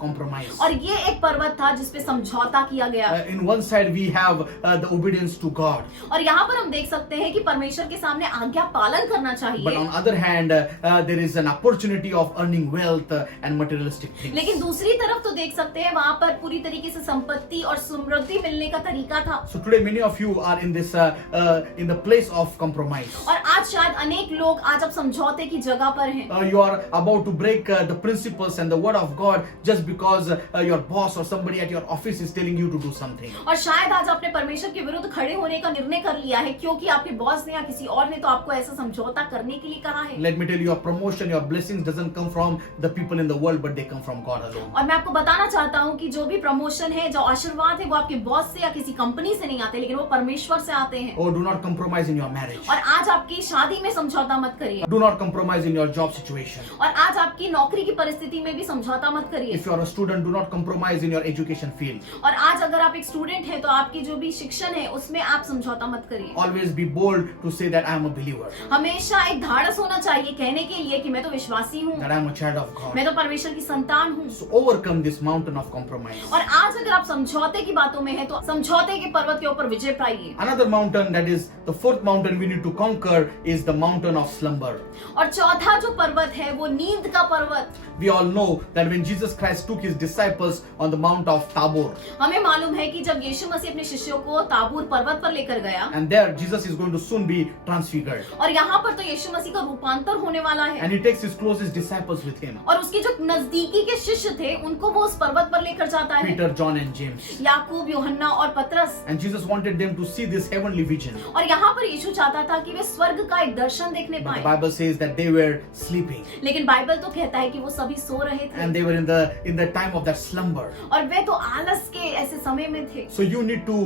compromise. और ये एक पर्वत था जिसपे समझौता किया गया। In one side we have the obedience to God, और यहाँ पर हम देख सकते हैं कि परमेश्वर के सामने आज्ञा पालन करना but चाहिए, on other hand there is an opportunity of earning wealth and materialistic things. लेकिन दूसरी तरफ तो देख सकते हैं वहाँ पर पूरी तरीके से संपत्ति और समृद्धि मिलने का तरीका था। So today many of you are in this in the place of compromise. और आज शायद अनेक लोग आज अब समझौते की जगह पर हैं। You are about to break the principles and the word of God just because your boss or somebody at your office is telling you to do something. और शायद आज आपने परमेश्वर के विरुद्ध खड़े होने का निर्णय कर लिया है क्योंकि आपके बॉस ने या किसी और ने तो आपको ऐसा समझौता करने के लिए कहा है। Let me tell you, your promotion, your blessings doesn't come from the people in the world, but they come from God alone. और मैं आपको बताना चाहता हूँ कि जो भी प्रमोशन है, जो आशीर्वाद है, वो आपके बॉस से या किसी कंपनी से नहीं आते, लेकिन वो परमेश्वर से आते हैं। Oh, do not compromise in your marriage. और आज आपकी शादी में समझौता मत करिए, Do not compromise in your job situation. और आज आपकी नौकरी की परिस्थिति में भी समझौता मत करिए। If you are a student, do not compromise in your education field. और आज अगर आप एक स्टूडेंट हैं तो आपकी जो भी शिक्षण है उसमें आप समझौता मत करिए। Always be bold to say that I am a believer, हमेशा एक धाड़स होना चाहिए कहने के लिए कि मैं तो विश्वासी हूँ, that I am a child of God. मैं तो परमेश्वर की संतान हूँ। So overcome this mountain of compromise. और आज अगर आप समझौते की बातों में हैं तो समझौते के पर्वत के ऊपर विजय पाइए। Another mountain, that is the fourth mountain we need to conquer, is the mountain of slumber. और चौथा जो पर्वत है वो नींद का पर्वत। We all know that when Jesus Christ took his disciples on the Mount of Tabor, हमें मालूम है कि जब यीशु मसीह अपने शिष्यों को ताबूर पर्वत पर लेकर गया, and there Jesus is going to soon be transfigured, और यहाँ पर तो यीशु मसीह का रूपांतर होने वाला है, and he takes his closest disciples with him, और उसके जो नजदीकी के शिष्य थे उनको वो उस पर्वत पर लेकर जाता है, Peter, John and James. याकूब, यूहन्ना और पतरस। And Jesus wanted them to see this heavenly vision. और यहाँ पर यीशु चाहता था कि वे स्वर्ग का एक दर्शन देखने But the पाए, Bible says that they were sleeping, लेकिन बाइबल तो कहता है कि वो सभी सो रहे थे and they were in the time of that slumber. और वे तो आलस के ऐसे समय में थे। So you need to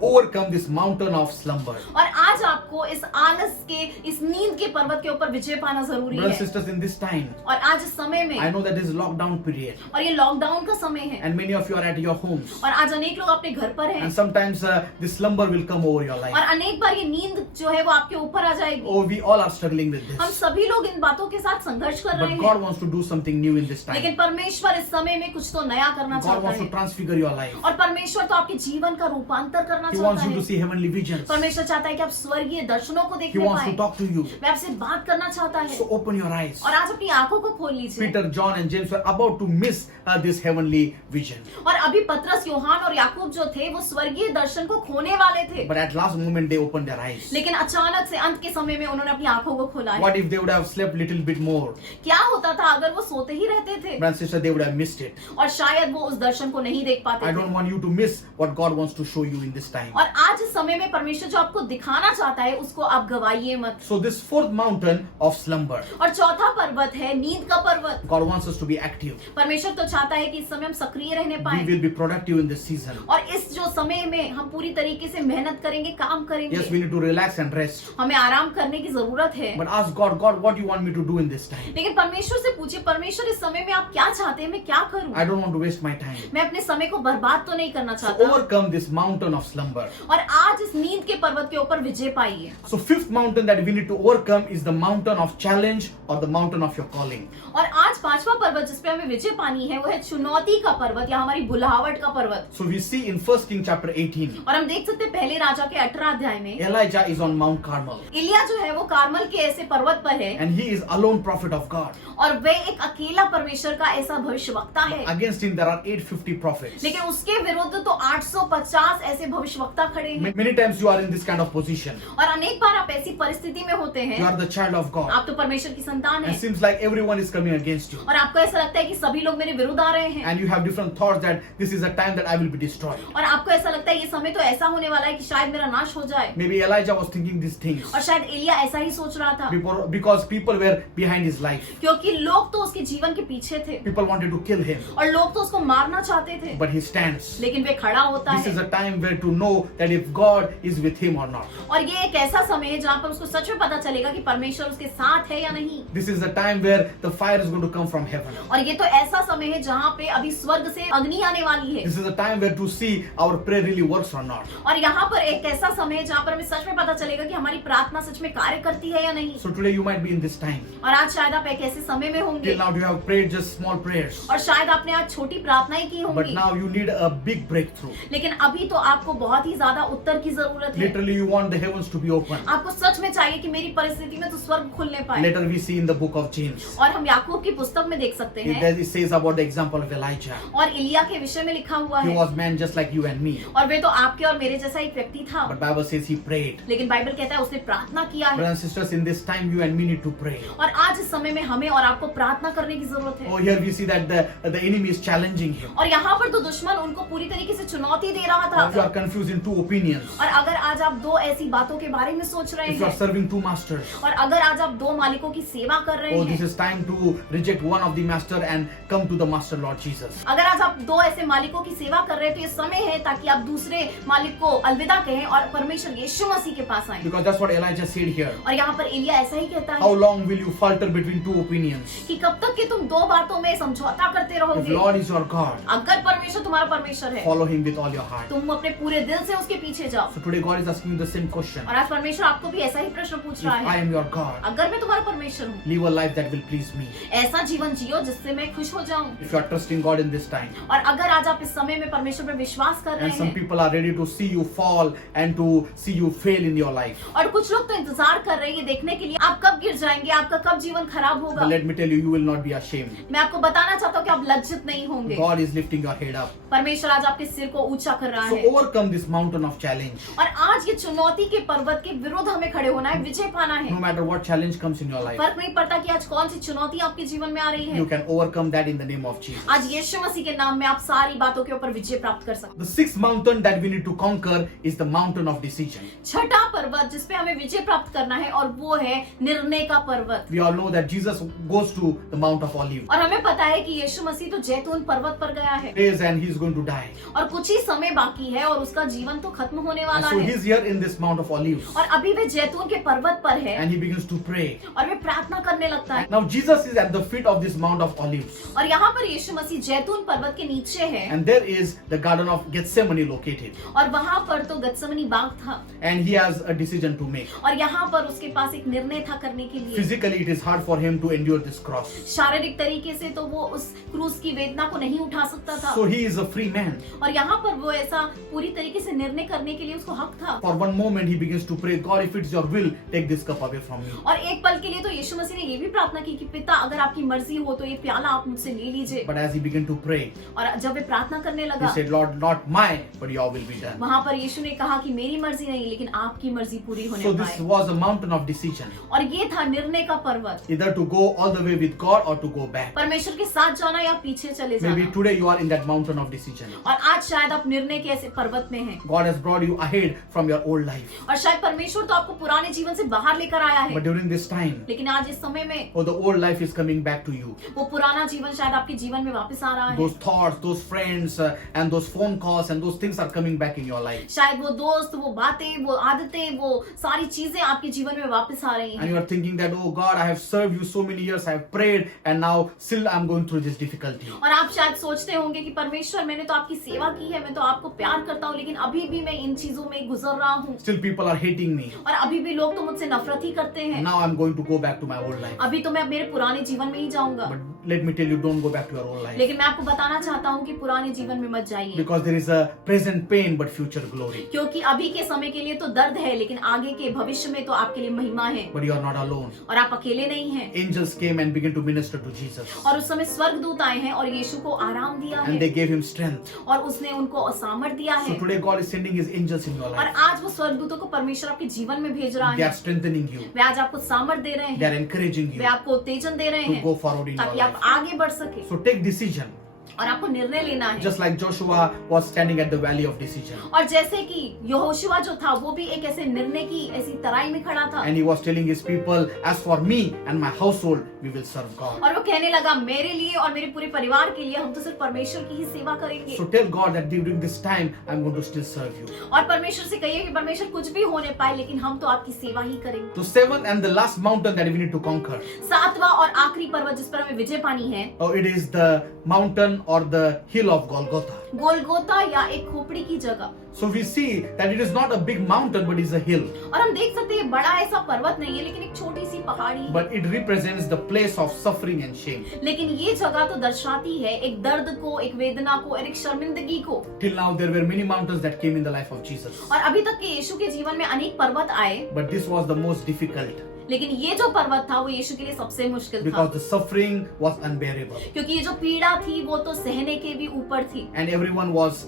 overcome this mountain of slumber. और आज आपको इस आलस के, इस नींद के पर्वत के ऊपर विजय पाना जरूरी Brothers and है। sisters, in this time, और आज इस समय में, I know that this is lockdown period, और ये लॉकडाउन का समय है, and many of you are at your homes, और आज अनेक लोग अपने घर पर हैं, and sometimes this slumber will come over your और life. अनेक बार ये नींद जो है वो आपके ऊपर आ जाएगी। Oh, we all are struggling with हम this. सभी लोग इन बातों के साथ संघर्ष कर रहे But हैं, God wants to do something new in this time. लेकिन परमेश्वर इस समय में कुछ तो नया करना God चाहता wants to है transfigure your life. और परमेश्वर तो आपके जीवन का रूपांतर करना He चाहता wants you to है। see heavenly visions. परमेश्वर चाहता है कि आप स्वर्गीय दर्शनों को He देखने wants to पाए। talk to you. वह आपसे बात करना चाहता है So open your eyes. और आज अपनी आंखों को खोल लीजिए। Peter, John, and James were about to miss this heavenly vision. और अभी पतरस, यूहान और याकूब जो थे वो स्वर्गीय दर्शन को खोने वाले थे, But at last moment they opened their eyes. लेकिन अचानक से अंत के समय में उन्होंने अपनी आंखों को खोला है। What if they would have slept little bit more? क्या होता था अगर वो सोते ही रहते थे Brother and sister, they would have missed it. और शायद वो उस दर्शन को नहीं देख पाते I थे। don't want you to miss what God wants to show you in this time. और आज इस समय में परमेश्वर जो आपको दिखाना चाहता है उसको आप गवाइए मत। So this fourth mountain of slumber, और चौथा पर्वत है नींद का पर्वत। God wants us to be active. परमेश्वर तो चाहता है कि इस समय हम सक्रिय रहने We पाए will be productive in this season. और इस जो समय में हम पूरी तरीके से मेहनत करेंगे, काम करेंगे। Yes, we need to relax and rest. हमें आराम करने की जरूरत है, But ask God, God, what do you want me to do in this time? लेकिन परमेश्वर से पूछिए, परमेश्वर इस समय में आप क्या चाहते हैं, मैं क्या करूं? I don't want to waste my time. मैं अपने समय को बर्बाद तो नहीं करना So चाहता। overcome this mountain of slumber. और आज इस नींद के पर्वत के ऊपर विजय पाइए। So fifth mountain that we need to overcome is the mountain of challenge or the mountain of your calling. और आज पांचवा पर्वत जिसपे हमें विजय पानी है वो है चुनौती का पर्वत या हमारी बुलाहट का पर्वत। So we see in 1 King chapter 18, और हम देख सकते हैं पहले राजा के 18 अध्याय में Elijah is on Mount Carmel इलिया जो है वो कार्मल के ऐसे पर्वत पर है and he is alone prophet of God. और वे एक अकेला परमेश्वर का ऐसा भविष्यवक्ता है, Against him there are 850 prophets. लेकिन उसके विरुद्ध तो 850 ऐसे भविष्यवक्ता खड़े हैं। Many times you are in this kind of position. और अनेक बार आप ऐसी परिस्थिति में होते You हैं, are the child of God. आप तो परमेश्वर की संतान And हैं it seems like everyone is coming against you. और आपको ऐसा लगता है कि सभी लोग मेरे विरुद्ध आ रहे हैं And you have different thoughts that this is a time that I will be destroyed. और आपको ऐसा लगता है ये समय तो ऐसा होने वाला है कि शायद मेरा नाश हो जाए। Maybe Elijah was thinking these things और शायद एलिया ऐसा ही सोच रहा था because people were behind his life. क्योंकि लोग तो उसके जीवन के पीछे थे People wanted to kill him. और लोग तो उसको मारना चाहते थे, But he stands. लेकिन वे खड़ा होता This is है। a time where to know that if God is with him or not. और ये एक ऐसा समय है जहाँ पर उसको सच में पता चलेगा कि परमेश्वर उसके साथ है या नहीं। This is the time where the fire is going to come from heaven. और ये तो ऐसा समय है जहाँ पे अभी स्वर्ग से अग्नि आने वाली है। This is the time where to see our prayer really works or not. और यहाँ पर एक ऐसा समय है जहाँ पर हमें सच में पता चलेगा कि हमारी प्रार्थना सच में कार्य करती है या नहीं। So today you might be in this time. और आज शायद आप एक ऐसे समय में होंगे Till now you have prayed just small prayers. और शायद आपने आज छोटी प्रार्थनाएं की But होंगी, now you need a big breakthrough. लेकिन अभी तो आपको बहुत ही ज्यादा उत्तर की जरूरत है। Literally you want the heavens to be open. आपको सच में चाहिए कि मेरी परिस्थिति में तो स्वर्ग खुलने पाए। Later we see in the book of James. और हम याकूब की पुस्तक में देख सकते हैं It says about the example of Elijah. और इलिया के विषय में लिखा हुआ He है was man just like you and me. और वे तो आपके और मेरे जैसा एक व्यक्ति था, But Bible says he prayed. लेकिन बाइबल कहता है उसने प्रार्थना किया है। Brothers and sisters, in this time you and me need to pray. और आज इस समय में हमें और आपको प्रार्थना करने की जरूरत है। Oh, here we see that the enemy is challenging him. और यहाँ पर तो दुश्मन उनको पूरी तरीके से चुनौती दे रहा If you था। are confused in two opinions, और अगर आज आप दो ऐसी बातों के बारे में सोच रहे if you are हैं serving two masters, और अगर आज आप दो मालिकों की सेवा कर रहे oh, this हैं, is time to reject one of the master and come to the master Lord Jesus. अगर आज आप दो ऐसे मालिकों की सेवा कर रहे हैं तो ये समय है ताकि आप दूसरे मालिक को अलविदा कहें और परमेश्वर यीशु मसीह के पास आएं। Because that's what Elijah said here. और यहाँ पर एलिया ऐसा ही कहता How है long will you falter between two opinions? कि कब तक कि तुम दो बातों में समझौता करते If रहोगे। Lord is your God, अगर परमेश्वर तुम्हारा परमेश्वर है, follow him with all your heart. तुम अपने पूरे दिल से उसके पीछे जाओ। So today God is asking you the same question. और आज परमेश्वर आपको भी ऐसा ही प्रश्न पूछ If रहा I है, am your God, अगर मैं तुम्हारा परमेश्वर हूँ, live a life that will please me. ऐसा जीवन जियो जिससे मैं खुश हो जाऊं। If you are trusting God in this time, और अगर आज आप इस समय में परमेश्वर पर विश्वास कर रहे and some हैं people are ready to see you fall and to see you fail in your life. और कुछ लोग तो इंतजार कर रहे हैं ये देखने के लिए आप कब गिर जाएंगे, आपका कब जीवन खराब होगा। But let me tell you, you will not be ashamed. मैं आपको बताना चाहता हूँ कि आप लज्जित नहीं होंगे। God is lifting your head up. परमेश्वर आज आपके सिर को ऊंचा कर रहा So है overcome this mountain of challenge. और आज ये चुनौती के पर्वत के विरुद्ध हमें खड़े होना है, विजय पाना है। No matter what challenge comes in your life, फर्क नहीं पड़ता कि आज कौन सी चुनौती आपके जीवन में आ रही है, you can overcome that in the name of Jesus. आज यीशु मसीह के नाम में आप सारी बातों के ऊपर विजय प्राप्त कर सकते The sixth mountain that we need to conquer is the mountain of decision. हैं। छठा पर्वत जिसपे हमें विजय प्राप्त करना है और वो है निर्णय का पर्वत। We all know that Jesus goes to the Mount of Olives. और हमें पता है कि यीशु मसीह तो जैतून पर्वत पर गया है Days and he is going to die. और कुछ ही समय बाकी है और उसका जीवन तो खत्म होने And वाला so है। he is here in this Mount of Olives और अभी वे जैतून के पर्वत पर है and he begins to pray. और वे प्रार्थना करने लगता है। Now Jesus is at the feet of this Mount of Olives और यहाँ पर यीशु मसीह जैतून पर्वत के नीचे है and there is the Garden of Gethsemane located और वहाँ पर तो गत्समनी बाग था and he has a decision to make. और यहाँ पर उसके पास एक निर्णय था करने के लिए। Physically it is hard for him to endure this cross. शारीरिक तरीके तरीके से तो वो उस क्रूस की वेदना को नहीं उठा सकता था। So he is a free man. और यहाँ पर वो ऐसा पूरी तरीके से निर्णय करने के लिए उसको हक था। For one moment he begins to pray, God, if it's your will, take this cup away from me. और एक पल के लिए तो यीशु मसीह ने ये भी प्रार्थना की कि पिता अगर आपकी मर्जी हो तो ये प्याला आप मुझसे ले लीजिए। But as he began to pray, और जब वे प्रार्थना करने he लगा, said, Lord, not my, but your will be done. वहाँ पर यीशु ने कहा कि मेरी मर्जी नहीं लेकिन आपकी मर्जी पूरी होने So this पाए। was a mountain of decision, और ये था निर्णय का पर्वत, either to go all the way with God or to go back. परमेश्वर के साथ जाना या पीछे चले Maybe जाना। today you are in that mountain of decision. और आज शायद आप निर्णय के ऐसे पर्वत में हैं। God has brought you ahead from your old life. और शायद परमेश्वर तो आपको पुराने जीवन से बाहर लेकर आया है, But during this time, लेकिन आज इस समय में oh, the old life is coming back to you. वो पुराना जीवन शायद आपके जीवन में वापस आ रहा है। Those thoughts, those friends, and those phone calls and those things are coming back in your life. शायद वो दोस्त, वो बातें, वो आदतें, वो सारी चीजें आपके जीवन में वापस आ रही And हैं। you are thinking that, oh God, I have served you so many years, I have prayed, and now still I'm going through this difficulty. और आप शायद सोचते होंगे कि परमेश्वर मैंने तो आपकी सेवा की है, मैं तो आपको प्यार करता हूँ, लेकिन अभी भी मैं इन चीजों में गुजर रहा हूँ Still people are hating me. और अभी भी लोग तो मुझसे नफरत ही करते हैं। Now I'm going to go back to my old life. अभी तो मैं मेरे पुराने जीवन में ही जाऊंगा। But let me tell you, don't go back to your old life. लेकिन मैं आपको बताना चाहता हूँ कि पुराने जीवन में मत जाइए, Because there is a present pain but future glory. क्योंकि अभी के समय के लिए तो दर्द है, लेकिन आगे के भविष्य में तो आपके लिए महिमा है। But you are not alone. और आप अकेले नहीं हैं। Angels came and began to minister to Jesus. और उस समय स्वर्गदूत आए हैं और यीशु को आराम दिया And they है gave him strength. और उसने उनको सामर्थ दिया So है। today God is sending his angels in your और life. आज वो स्वर्गदूतों को परमेश्वर आपके जीवन में भेज रहा They है। are strengthening you. वे आज आपको सामर्थ दे रहे They हैं, are encouraging वे you आपको उत्तेजन दे रहे to हैं go forward in your ताकि life. आप आगे बढ़ सके। So take decision. और आपको निर्णय लेना है। Just like Joshua was standing at the valley of decision. और जैसे कि यहोशुआ जो था वो भी एक ऐसे निर्णय की ऐसी तराई में खड़ा था And he was telling his people, as for me and my household, we will serve God. और वो कहने लगा मेरे लिए और मेरे पूरे परिवार के लिए हम तो सिर्फ परमेश्वर की ही सेवा करेंगे। So tell God that during this time, I'm going to still serve you. और परमेश्वर से कहिए कि परमेश्वर कुछ भी होने पाए लेकिन हम तो आपकी सेवा ही करेंगे। So seventh and the last mountain that we need to conquer. सातवां और आखिरी पर्वत जिस पर हमें विजय पानी है, Oh, it is the mountain or the hill of Golgotha. गोलगोता या एक खोपड़ी की जगह। So we see that it is not a big mountain, but it's a hill. और हम देख सकते हैं बड़ा ऐसा पर्वत नहीं है लेकिन एक छोटी सी पहाड़ी है। But it represents the place of suffering and shame. लेकिन ये जगह तो दर्शाती है एक दर्द को, एक वेदना को और एक शर्मिंदगी को। Till now, there were many mountains that came in the life of Jesus. और अभी तक के यीशु के जीवन में अनेक पर्वत आए, But this was the most difficult लेकिन ये जो पर्वत था वो यीशु के लिए सबसे मुश्किल था, because the suffering was unbearable. क्योंकि ये जो पीड़ा थी वो तो सहने के भी ऊपर थी And everyone was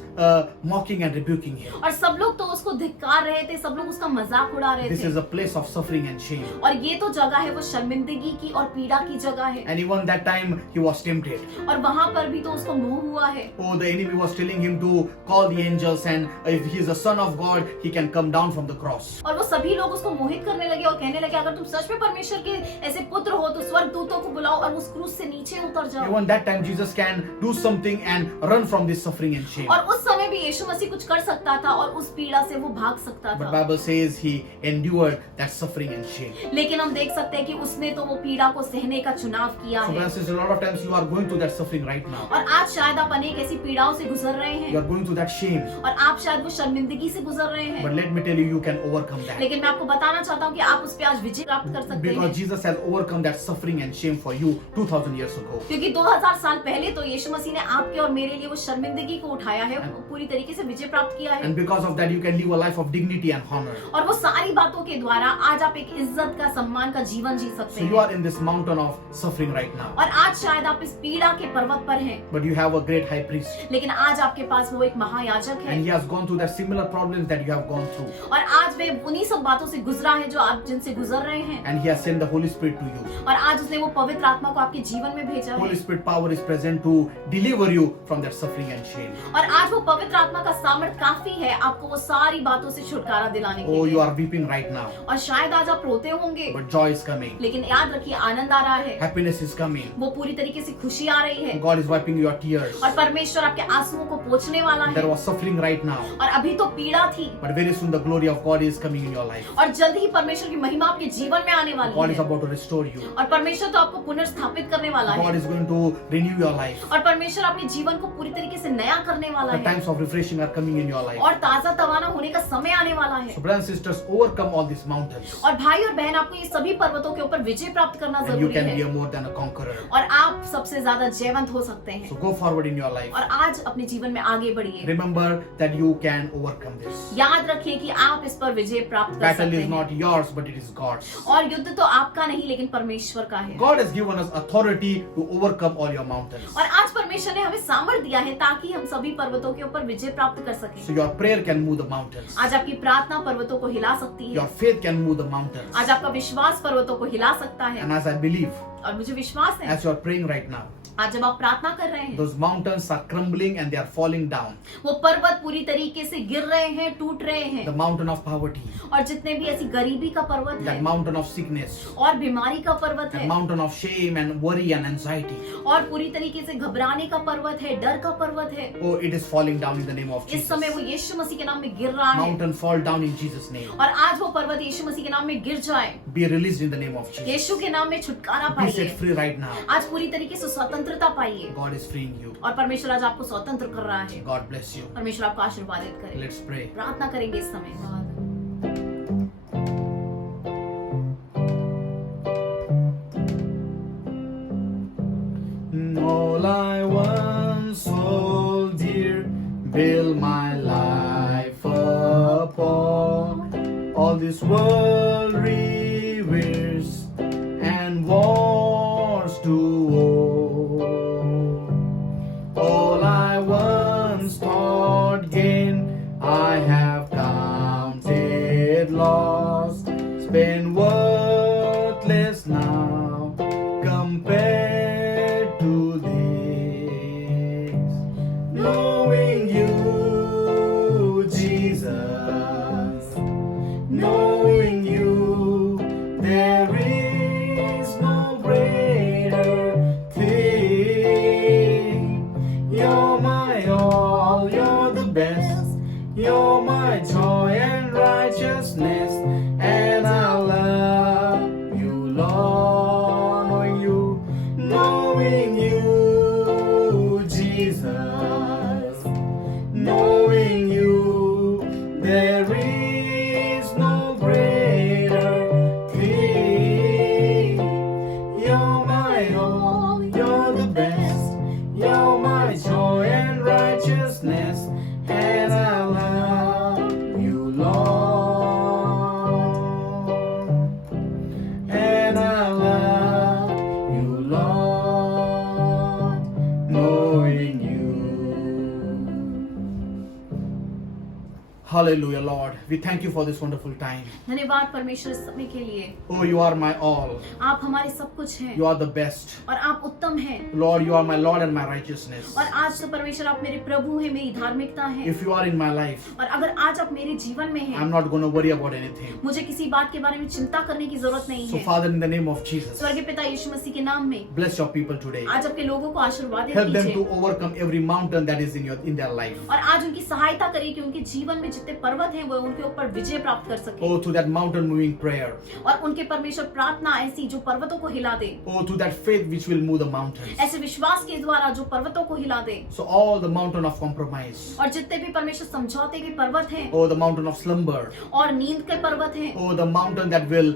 mocking and rebuking him. और सब लोग तो उसको धिक्कार रहे थे, सब लोग उसका मजाक उड़ा रहे This थे। is a place of suffering and shame. और ये तो जगह है वो शर्मिंदगी की और पीड़ा की जगह है। And even that time, he was tempted. और वहां पर भी तो उसको मोह हुआ है। Oh, the enemy was telling him to call the angels, and if he is the son of God, he can come down from the cross. और वो सभी लोग उसको मोहित करने लगे और कहने लगे अगर तुम सच में परमेश्वर के ऐसे पुत्र हो तो स्वर्गदूतों को बुलाओ और उस क्रूस से नीचे उतर जाओ। Even that time, Jesus can do something and run from this suffering and shame. और उस समय भी यीशु मसीह कुछ कर सकता था और उस पीड़ा से वो भाग सकता But था, Bible says he endured that suffering and shame. लेकिन हम देख सकते हैं कि उसने तो वो पीड़ा को सहने का चुनाव किया So, है। brothers and sisters, a lot of times you are going through that suffering right now. और आज शायद आप अनेक ऐसी पीड़ाओं से गुजर रहे You हैं are going through that shame. और आप शायद वो शर्मिंदगी से गुजर रहे हैं, But let me tell you, you can overcome that. लेकिन मैं आपको बताना चाहता हूँ कि आप उस पे आज विजय प्राप्त कर सकते Because हैं, Jesus has overcome that suffering and shame for you 2000 years ago. क्योंकि 2000 साल पहले तो यीशु मसीह ने आपके और मेरे लिए वो शर्मिंदगी को उठाया है, पूरी तरीके से विजय प्राप्त किया है। And because of that, you can live a life of dignity and honor. और वो सारी बातों के द्वारा आज आप एक इज्जत का, सम्मान का जीवन जी सकते So you हैं। are in this mountain of suffering right now. और आज शायद आप इस पीड़ा के पर्वत पर हैं, But you have a great high priest. लेकिन आज आपके पास वो एक महायाजक है And he has gone through the similar problems that you have gone through. और आज वे उन्हीं सब बातों से गुजरा है जो आप जिनसे गुजर रहे हैं। And he has sent the Holy Spirit to you. और आज उसने वो पवित्र आत्मा को आपके जीवन में भेजा Holy है Spirit power is present to deliver you from that suffering and shame. और आज वो पवित्र आत्मा का सामर्थ काफी है आपको वो सारी बातों से छुटकारा दिलाने के Oh, you लिए। are weeping right now. और शायद आज आप रोते होंगे, But joy is coming. लेकिन याद रखिए आनंद आ रहा है, Happiness is coming. वो पूरी तरीके से खुशी आ रही है God is wiping your tears. और परमेश्वर आपके आंसुओं को पोंछने वाला There है। was suffering right now. और अभी तो पीड़ा थी But very soon the glory of God is coming in your life. और जल्द ही परमेश्वर की महिमा आपके जीवन में आने God वाली is है about to restore you. और परमेश्वर तो आपको पुनर्स्थापित करने वाला God है is going to renew your life. और परमेश्वर अपने जीवन को पूरी तरीके से नया करने वाला The है। times of refreshing are coming in your life. और ताजा तवाना होने का समय आने वाला है। So brothers and sisters, overcome all these mountains. और भाई और बहन, आपको ये सभी पर्वतों के ऊपर विजय प्राप्त करना And you जरूरी can be है a more than a conqueror. और आप सबसे ज्यादा जयवंत हो सकते हैं। So go forward in your life. और आज अपने जीवन में आगे बढ़िए। Remember that you can overcome this. याद रखिए कि आप इस पर विजय प्राप्त कर Battle सकते is हैं। not yours, but it is God's. और युद्ध तो आपका नहीं लेकिन परमेश्वर का है। God has given us authority to overcome all your mountains. और आज परमेश्वर ने हमें सामर्थ्य दिया है ताकि हम सभी पर्वतों के ऊपर विजय प्राप्त कर सकें। So your prayer can move the mountains. आज आपकी प्रार्थना पर्वतों को हिला सकती है। Your faith can move the mountains. आज आपका विश्वास पर्वतों को हिला सकता है। And as I believe, और मुझे विश्वास है as you are praying right now, आज जब आप प्रार्थना कर रहे हैं those mountains are crumbling and they are falling down. वो पर्वत पूरी तरीके से गिर रहे हैं, टूट रहे हैं। The mountain of poverty, और जितने भी ऐसी गरीबी का पर्वत है that mountain of sickness, और बीमारी का पर्वत that है mountain of shame and worry and anxiety. और पूरी तरीके से घबराने का पर्वत है, डर का पर्वत है, Oh, it is falling down in the name of इस Jesus. समय वो यीशु मसीह के नाम में गिर रहा है। Mountain fall down in Jesus' name. और आज वो पर्वत यीशु मसीह के नाम में गिर जाए। Be released in the name of Jesus. यीशु के नाम में छुटकारा Be set पाइए। free right now. आज पूरी तरीके से स्वतंत्रता पाइए God is freeing you. और परमेश्वर आज आपको स्वतंत्र कर रहा है। God bless you. परमेश्वर आपको आशीर्वादित करे। Let's pray. प्रार्थना करेंगे इस समय। All I once hold dear, build my life upon. All this world reveres and wars to war. All I once thought gain, I have counted loss. Spent worthless now compared to this. Knowing you, Jesus, knowing you, there is no greater thing. You're my all, you're the best. You're my joy and righteousness, and I love you, Lord. Knowing you, Jesus, knowing you, there is no greater thing. You're my all, you're the best. You're my joy and righteousness, and I love you, Lord. And I love you, Lord, knowing you. Hallelujah, Lord. We thank you for this wonderful time. धन्यवाद परमेश्वर इस समय के लिए। Oh, you are my all. आप हमारे सब कुछ हैं You are the best. और आप उत्तम हैं। Lord, you are my Lord and my righteousness. और आज तो परमेश्वर आप मेरे प्रभु हैं, मेरी धार्मिकता है। If you are in my life, और अगर आज आप मेरे जीवन में हैं, I'm not going to worry about anything. मुझे किसी बात के बारे में चिंता करने की जरूरत नहीं So, है। Father, in the name of Jesus, स्वर्गीय पिता यीशु मसीह के नाम में bless your people today. आज आपके लोगों को आशीर्वादित Help them to कीजिए overcome every mountain that is in their life. और आज उनकी सहायता करिए कि उनके जीवन में जितने पर्वत हैं वो उनके ऊपर विजय प्राप्त कर सके। Oh, to that mountain moving prayer. और उनके परमेश्वर प्रार्थना ऐसी जो पर्वतों को हिला दे, Oh, to that faith which will move the mountains. ऐसे विश्वास के द्वारा जो पर्वतों को हिला दे। So, all the mountain of compromise. और जितने भी परमेश्वर समझौते के पर्वत हैं Oh, the mountain of slumber. और नींद के पर्वत हैं, Oh, the mountain that will,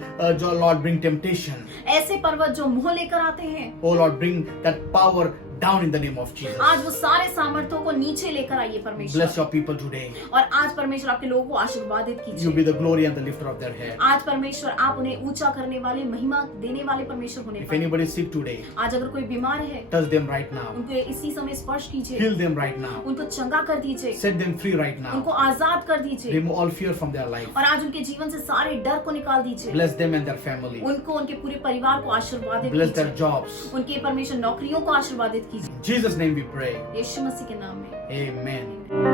Lord, bring temptation. ऐसे पर्वत जो मोह लेकर आते हैं, Oh, Lord, bring that power down in the name of Jesus. आज वो सारे सामर्थ्यों को नीचे लेकर आइए परमेश्वर। Bless your people today. और आज परमेश्वर आपके लोगों को आशीर्वादित You कीजिए। be the glory and the lifter of their head. आज परमेश्वर आप उन्हें ऊंचा करने वाले, महिमा देने वाले परमेश्वर होने If पाए। anybody is sick today, आज अगर कोई बीमार है, touch them right now. उनको इसी समय स्पर्श कीजिए, Heal them right now. उनको चंगा कर दीजिए, Set them free right now. उनको आजाद कर दीजिए Remove all fear from their life. और आज उनके जीवन से सारे डर को निकाल दीजिए। Bless them and their family. उनको, उनके पूरे परिवार को आशीर्वादित Bless their कीजिए। jobs. उनके परमेश्वर नौकरियों को आशीर्वादित कीजिए। In Jesus' name we pray. यीशु मसीह के नाम में Amen.